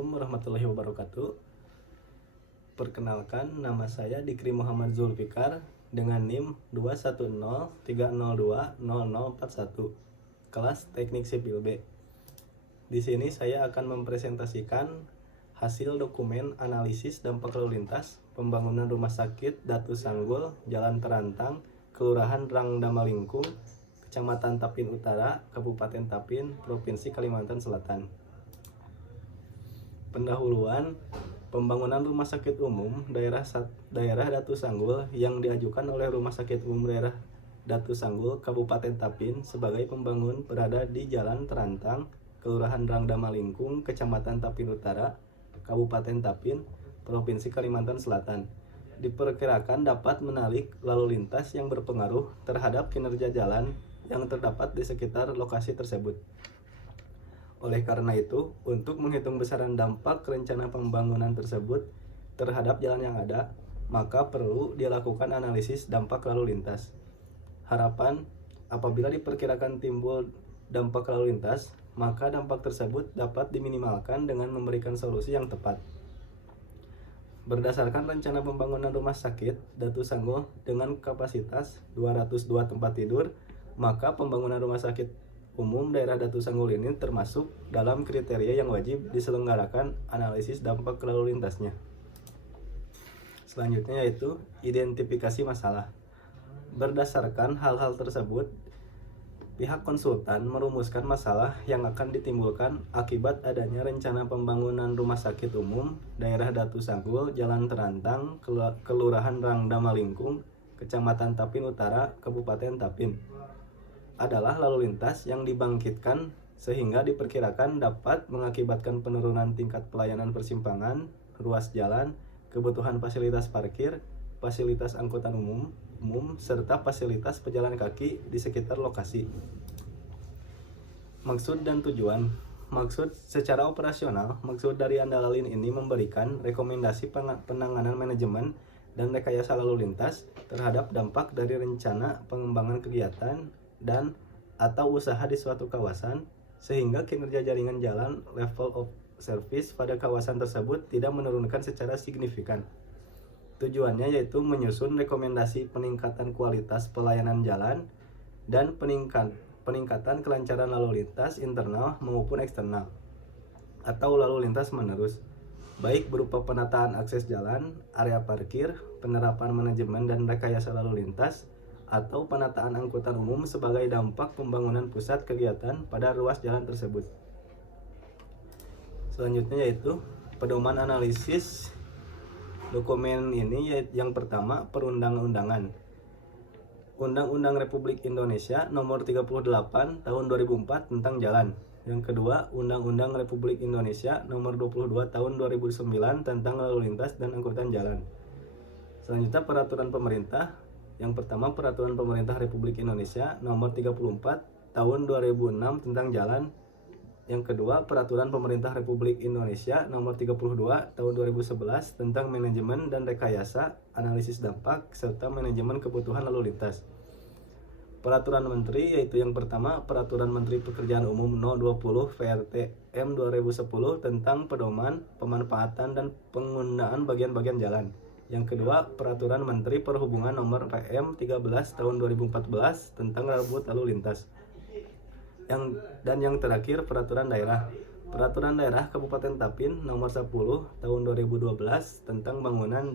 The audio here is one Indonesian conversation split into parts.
Assalamualaikum warahmatullahi wabarakatuh. Perkenalkan, nama saya Dikri Muhammad Zulfikar dengan NIM 21030200041, kelas Teknik Sipil B. Di sini saya akan mempresentasikan hasil dokumen analisis dampak lalu lintas pembangunan rumah sakit Datu Sanggul, Jalan Terantang, Kelurahan Rangdamalingkung, Kecamatan Tapin Utara, Kabupaten Tapin, Provinsi Kalimantan Selatan. Pendahuluan pembangunan rumah sakit umum daerah Datu Sanggul yang diajukan oleh Rumah Sakit Umum Daerah Datu Sanggul, Kabupaten Tapin sebagai pembangun berada di Jalan Terantang, Kelurahan Rangdamalingkung, Kecamatan Tapin Utara, Kabupaten Tapin, Provinsi Kalimantan Selatan. Diperkirakan dapat menarik lalu lintas yang berpengaruh terhadap kinerja jalan yang terdapat di sekitar lokasi tersebut. Oleh karena itu, untuk menghitung besaran dampak rencana pembangunan tersebut terhadap jalan yang ada, maka perlu dilakukan analisis dampak lalu lintas. Harapan, apabila diperkirakan timbul dampak lalu lintas, maka dampak tersebut dapat diminimalkan dengan memberikan solusi yang tepat. Berdasarkan rencana pembangunan rumah sakit Datu Sanggul dengan kapasitas 202 tempat tidur, maka pembangunan rumah sakit umum daerah Datu Sanggul ini termasuk dalam kriteria yang wajib diselenggarakan analisis dampak lalu lintasnya. Selanjutnya yaitu identifikasi masalah. Berdasarkan hal-hal tersebut, pihak konsultan merumuskan masalah yang akan ditimbulkan akibat adanya rencana pembangunan rumah sakit umum daerah Datu Sanggul, Jalan Terantang, Kelurahan Rangdamalingkung, Kecamatan Tapin Utara, Kabupaten Tapin, adalah lalu lintas yang dibangkitkan sehingga diperkirakan dapat mengakibatkan penurunan tingkat pelayanan persimpangan, ruas jalan, kebutuhan fasilitas parkir, fasilitas angkutan umum, serta fasilitas pejalan kaki di sekitar lokasi. Maksud dan tujuan. Maksud secara operasional, maksud dari Andalin ini memberikan rekomendasi penanganan manajemen dan rekayasa lalu lintas terhadap dampak dari rencana pengembangan kegiatan dan atau usaha di suatu kawasan sehingga kinerja jaringan jalan level of service pada kawasan tersebut tidak menurunkan secara signifikan. Tujuannya yaitu menyusun rekomendasi peningkatan kualitas pelayanan jalan dan peningkatan kelancaran lalu lintas internal maupun eksternal atau lalu lintas menerus, baik berupa penataan akses jalan, area parkir, penerapan manajemen dan rekayasa lalu lintas, atau penataan angkutan umum sebagai dampak pembangunan pusat kegiatan pada ruas jalan tersebut. Selanjutnya yaitu pedoman analisis dokumen ini, yang pertama perundang-undangan. Undang-Undang Republik Indonesia Nomor 38 Tahun 2004 tentang jalan. Yang kedua, Undang-Undang Republik Indonesia Nomor 22 Tahun 2009 tentang lalu lintas dan angkutan jalan. Selanjutnya peraturan pemerintah. Yang pertama, Peraturan Pemerintah Republik Indonesia Nomor 34 Tahun 2006 tentang jalan. Yang kedua, Peraturan Pemerintah Republik Indonesia Nomor 32 Tahun 2011 tentang manajemen dan rekayasa analisis dampak serta manajemen kebutuhan lalu lintas. Peraturan Menteri, yaitu yang pertama, Peraturan Menteri Pekerjaan Umum No. 20 VRT M 2010 tentang pedoman, pemanfaatan dan penggunaan bagian-bagian jalan. Yang kedua, Peraturan Menteri Perhubungan Nomor PM 13 Tahun 2014 tentang rambut lalu lintas. Yang terakhir, Peraturan Daerah. Peraturan Daerah Kabupaten Tapin Nomor 10 Tahun 2012 tentang bangunan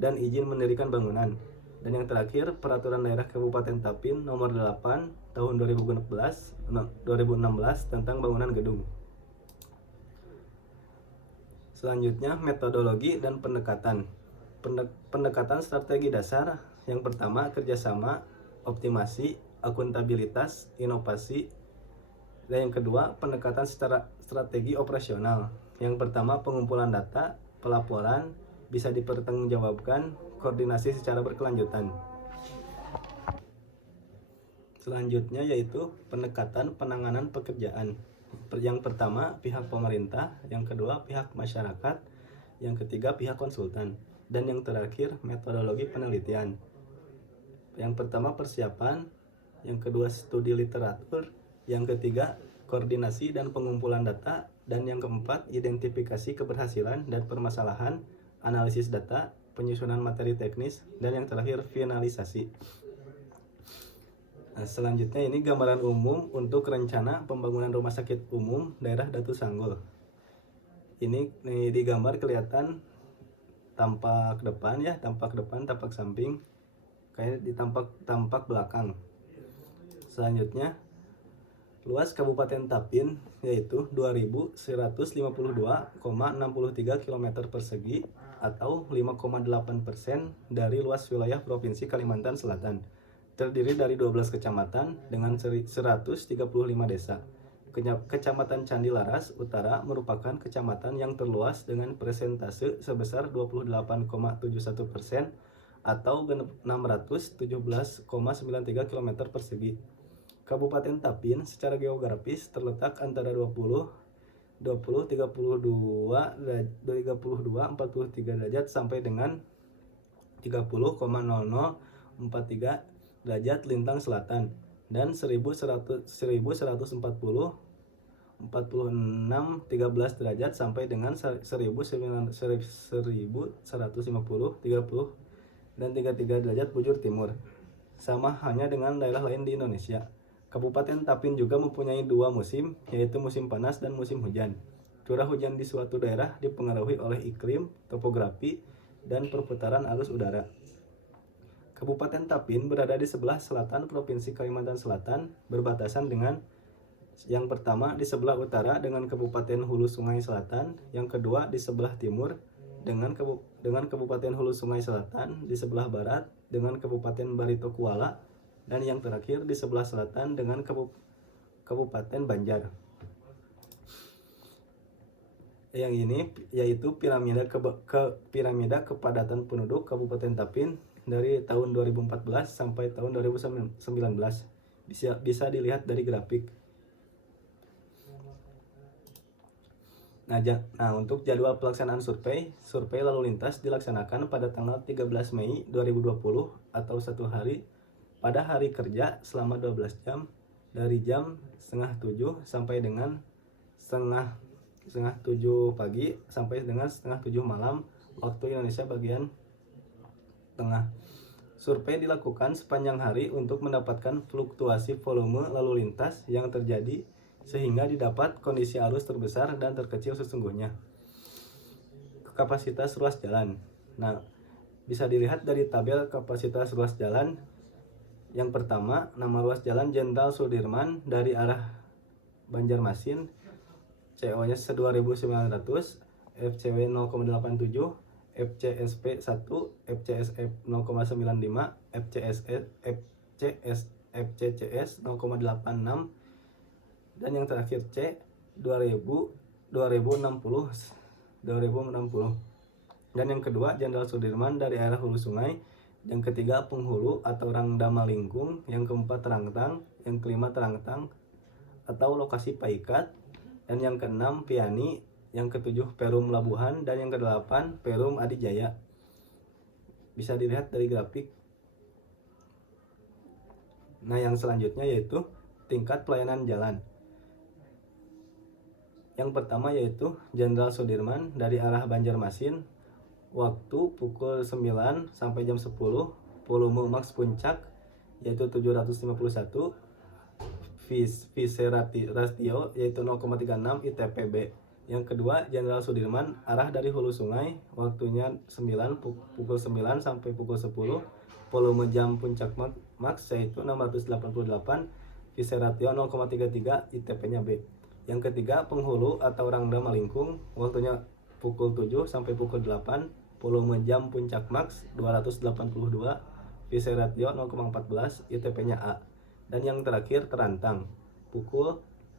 dan izin mendirikan bangunan. Dan yang terakhir, Peraturan Daerah Kabupaten Tapin Nomor 8 Tahun 2016 tentang bangunan gedung. Selanjutnya, metodologi dan pendekatan. Pendekatan strategi dasar. Yang pertama, kerjasama, optimasi, akuntabilitas, inovasi. Dan yang kedua, pendekatan secara strategi operasional. Yang pertama, pengumpulan data, pelaporan, bisa dipertanggungjawabkan, koordinasi secara berkelanjutan. Selanjutnya yaitu pendekatan penanganan pekerjaan. Yang pertama, pihak pemerintah. Yang kedua, pihak masyarakat. Yang ketiga, pihak konsultan. Dan yang terakhir, metodologi penelitian. Yang pertama, persiapan. Yang kedua, studi literatur. Yang ketiga, koordinasi dan pengumpulan data. Dan yang keempat, identifikasi keberhasilan dan permasalahan, analisis data, penyusunan materi teknis, dan yang terakhir finalisasi. Nah, selanjutnya ini gambaran umum untuk rencana pembangunan rumah sakit umum daerah Datu Sanggul. Ini di gambar kelihatan tampak depan ya, tampak depan, tampak samping, kayak di tampak belakang. Selanjutnya luas Kabupaten Tapin yaitu 2152,63 km persegi atau 5,8% dari luas wilayah Provinsi Kalimantan Selatan. Terdiri dari 12 kecamatan dengan 135 desa. Kecamatan Candi Laras Utara merupakan kecamatan yang terluas dengan persentase sebesar 28,71% atau 617,93 km persegi. Kabupaten Tapin secara geografis terletak antara 43 derajat sampai dengan 30,0043 derajat lintang selatan dan 1140 13 derajat sampai dengan 1150 30 dan 33 derajat bujur timur. Sama hanya dengan daerah lain di Indonesia. Kabupaten Tapin juga mempunyai dua musim, yaitu musim panas dan musim hujan. Curah hujan di suatu daerah dipengaruhi oleh iklim, topografi, dan perputaran arus udara. Kabupaten Tapin berada di sebelah selatan Provinsi Kalimantan Selatan, berbatasan dengan yang pertama di sebelah utara dengan Kabupaten Hulu Sungai Selatan, yang kedua di sebelah timur dengan Kabupaten Hulu Sungai Selatan, di sebelah barat dengan Kabupaten Barito Kuala, dan yang terakhir di sebelah selatan dengan Kabupaten Banjar. Yang ini yaitu piramida kepadatan penduduk Kabupaten Tapin dari tahun 2014 sampai tahun 2019. Bisa dilihat dari grafik. Nah, untuk jadwal pelaksanaan survei lalu lintas dilaksanakan pada tanggal 13 Mei 2020 atau 1 hari pada hari kerja selama 12 jam dari jam 6:30 sampai dengan setengah 7 pagi sampai dengan setengah 7 malam waktu Indonesia bagian tengah. Survei dilakukan sepanjang hari untuk mendapatkan fluktuasi volume lalu lintas yang terjadi sehingga didapat kondisi arus terbesar dan terkecil sesungguhnya. Kapasitas ruas jalan. Nah, bisa dilihat dari tabel kapasitas ruas jalan. Yang pertama, nama ruas jalan Jenderal Sudirman dari arah Banjarmasin, CO-nya 2900, FCW 0,87, FCSP 1, FCSF 0,95, FCCS 0,86, dan yang terakhir C 2060. Dan yang kedua Jenderal Sudirman dari arah hulu sungai, yang ketiga penghulu atau Rangda Malingkung, yang keempat Terangtang, yang kelima Terangtang atau lokasi Paikat, dan yang keenam Piani, yang ketujuh Perum Labuhan, dan yang kedelapan Perum Adijaya. Bisa dilihat dari grafik. Nah, yang selanjutnya yaitu tingkat pelayanan jalan. Yang pertama yaitu Jenderal Sudirman dari arah Banjarmasin, waktu pukul 9 sampai jam 10, volume max puncak yaitu 751, vise ratio yaitu 0,36 ITPB. Yang kedua Jenderal Sudirman arah dari hulu sungai, waktunya pukul 9 sampai pukul 10, volume jam puncak max yaitu 688, vise ratio 0,33 ITP-nya B. Yang ketiga penghulu atau Rangda Malingkung, waktunya pukul 7 sampai pukul 8, volume jam puncak max 282, vise ratio 0,14 ITP-nya A. Dan yang terakhir Terantang,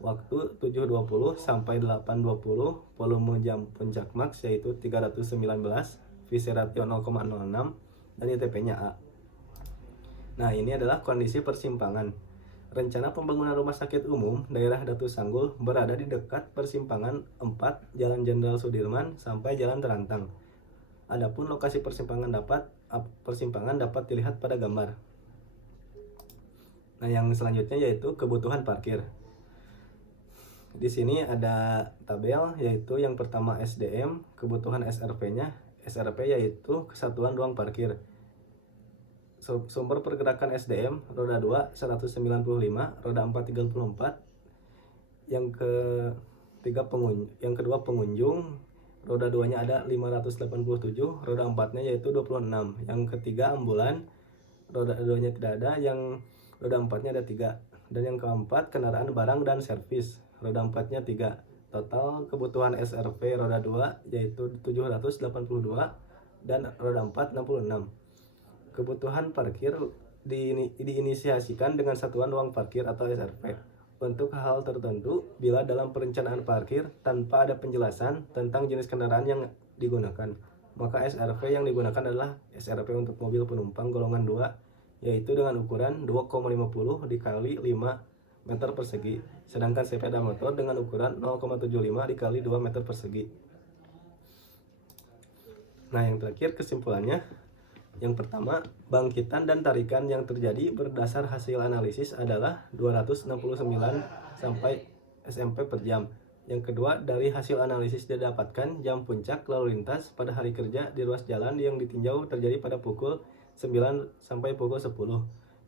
waktu 7.20 sampai 8.20, volume jam puncak max yaitu 319, vise ratio 0,06 dan ITP-nya A. Nah, ini adalah kondisi persimpangan. Rencana pembangunan rumah sakit umum daerah Datu Sanggul berada di dekat persimpangan 4 Jalan Jenderal Sudirman sampai Jalan Terantang. Adapun lokasi persimpangan dapat dilihat pada gambar. Nah, yang selanjutnya yaitu kebutuhan parkir. Di sini ada tabel, yaitu yang pertama SDM, kebutuhan SRP-nya. SRP yaitu kesatuan ruang parkir. Sumber pergerakan SDM, roda 2 195, roda 4 34. Yang kedua pengunjung, roda 2-nya ada 587, roda 4-nya yaitu 26. Yang ketiga ambulan, roda 2-nya tidak ada, yang roda 4-nya ada 3. Dan yang keempat kendaraan barang dan servis, roda 4-nya 3. Total kebutuhan SRP roda 2 yaitu 782 dan roda 4 66. Kebutuhan parkir diinisiasikan dengan satuan ruang parkir atau SRP untuk hal tertentu bila dalam perencanaan parkir tanpa ada penjelasan tentang jenis kendaraan yang digunakan, maka SRP yang digunakan adalah SRP untuk mobil penumpang golongan 2, yaitu dengan ukuran 2,50 dikali 5 meter persegi, sedangkan sepeda motor dengan ukuran 0,75 dikali 2 meter persegi. Nah, yang terakhir kesimpulannya, yang pertama, bangkitan dan tarikan yang terjadi berdasar hasil analisis adalah 269 sampai SMP per jam. Yang kedua, dari hasil analisis didapatkan jam puncak lalu lintas pada hari kerja di ruas jalan yang ditinjau terjadi pada pukul 9 sampai pukul 10.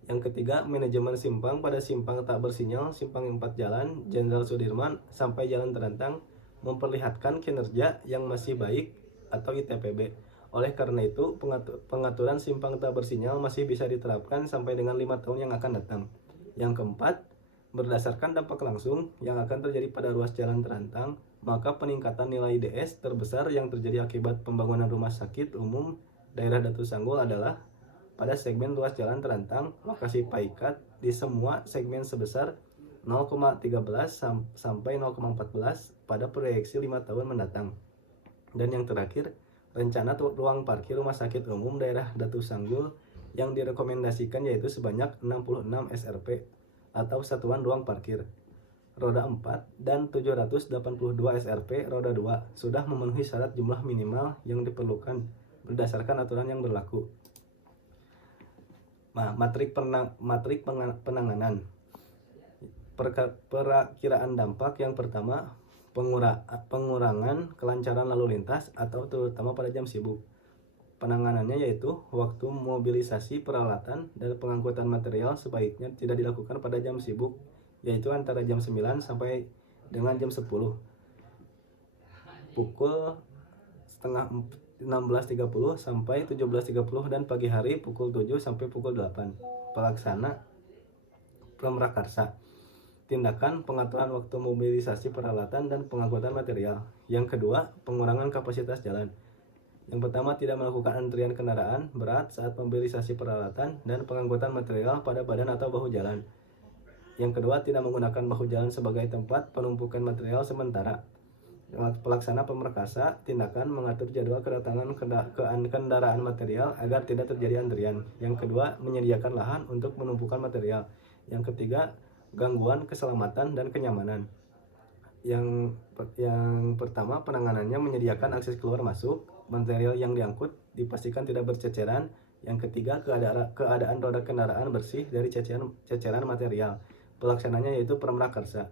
Yang ketiga, manajemen simpang pada simpang tak bersinyal, simpang 4 jalan Jenderal Sudirman sampai Jalan Terentang memperlihatkan kinerja yang masih baik atau ITPB. Oleh karena itu, pengaturan simpang tak bersinyal masih bisa diterapkan sampai dengan 5 tahun yang akan datang. Yang keempat, berdasarkan dampak langsung yang akan terjadi pada ruas jalan Terentang, maka peningkatan nilai DS terbesar yang terjadi akibat pembangunan rumah sakit umum daerah Datu Sanggul adalah pada segmen ruas jalan Terentang, lokasi Paikat di semua segmen sebesar 0,13 sampai 0,14 pada proyeksi 5 tahun mendatang. Dan yang terakhir, rencana ruang parkir rumah sakit umum daerah Datu Sanggul yang direkomendasikan yaitu sebanyak 66 SRP atau satuan ruang parkir roda 4 dan 782 SRP roda 2 sudah memenuhi syarat jumlah minimal yang diperlukan berdasarkan aturan yang berlaku. Nah, matrik penanganan. Perakiraan dampak yang pertama, pengurangan kelancaran lalu lintas atau terutama pada jam sibuk. Penanganannya yaitu waktu mobilisasi peralatan dan pengangkutan material sebaiknya tidak dilakukan pada jam sibuk, yaitu antara jam 9 sampai dengan jam 10. Pukul setengah 16.30 sampai 17.30 dan pagi hari pukul 7 sampai pukul 8. Pelaksana Pramrakarsa. Tindakan pengaturan waktu mobilisasi peralatan dan pengangkutan material. Yang kedua, pengurangan kapasitas jalan. Yang pertama, tidak melakukan antrian kendaraan berat saat mobilisasi peralatan dan pengangkutan material pada badan atau bahu jalan. Yang kedua, tidak menggunakan bahu jalan sebagai tempat penumpukan material sementara. Pelaksana Pemrakarsa, tindakan mengatur jadwal kedatangan kendaraan material agar tidak terjadi antrian. Yang kedua, menyediakan lahan untuk menumpukan material. Yang ketiga, gangguan keselamatan dan kenyamanan. Yang pertama, penanganannya menyediakan akses keluar masuk, material yang diangkut dipastikan tidak berceceran. Yang ketiga, keadaan roda kendaraan bersih dari ceceran material. Pelaksananya yaitu Pramrakarsa.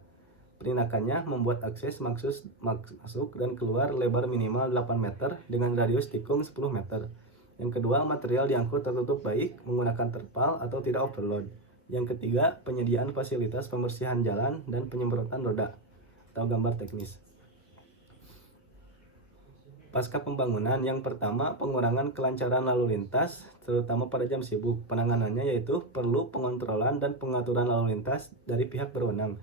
Penindakannya membuat akses masuk dan keluar lebar minimal 8 meter dengan radius tikung 10 meter. Yang kedua, material diangkut tertutup baik menggunakan terpal atau tidak overload. Yang ketiga, penyediaan fasilitas pembersihan jalan dan penyemprotan roda atau gambar teknis. Pasca pembangunan, yang pertama, pengurangan kelancaran lalu lintas terutama pada jam sibuk. Penanganannya yaitu perlu pengontrolan dan pengaturan lalu lintas dari pihak berwenang.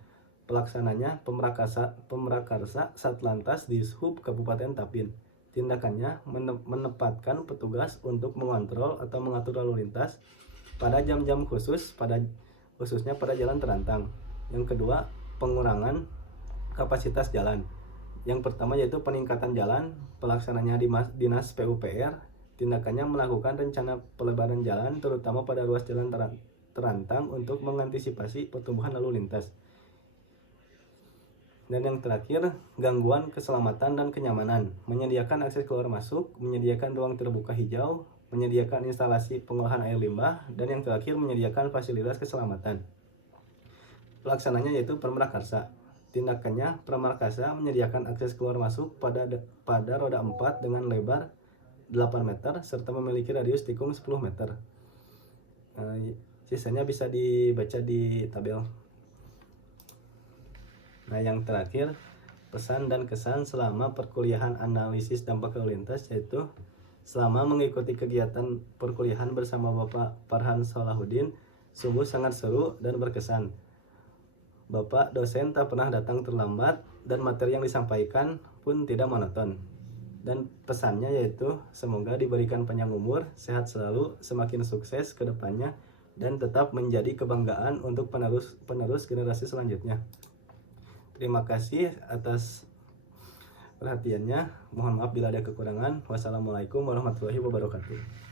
Pelaksananya Pemrakarsa Satlantas Dishub Kabupaten Tapin. Tindakannya menempatkan petugas untuk mengontrol atau mengatur lalu lintas pada jam-jam khususnya pada jalan Terentang. Yang kedua, pengurangan kapasitas jalan. Yang pertama yaitu peningkatan jalan. Pelaksananya di Dinas PUPR. Tindakannya melakukan rencana pelebaran jalan terutama pada ruas jalan Terentang untuk mengantisipasi pertumbuhan lalu lintas. Dan yang terakhir, gangguan keselamatan dan kenyamanan. Menyediakan akses keluar masuk, menyediakan ruang terbuka hijau, menyediakan instalasi pengolahan air limbah, dan yang terakhir menyediakan fasilitas keselamatan. Pelaksananya yaitu Pemrakarsa. Tindakannya, Pramarkasa menyediakan akses keluar masuk pada roda 4 dengan lebar 8 meter serta memiliki radius tikung 10 meter. Sisanya bisa dibaca di tabel. Nah, yang terakhir, pesan dan kesan selama perkuliahan analisis dampak lalu lintas, yaitu selama mengikuti kegiatan perkuliahan bersama Bapak Farhan Salahuddin sungguh sangat seru dan berkesan. Bapak dosen tak pernah datang terlambat dan materi yang disampaikan pun tidak monoton. Dan pesannya yaitu semoga diberikan panjang umur, sehat selalu, semakin sukses ke depannya, dan tetap menjadi kebanggaan untuk penerus generasi selanjutnya. Terima kasih atas perhatiannya. Mohon maaf bila ada kekurangan. Wassalamualaikum warahmatullahi wabarakatuh.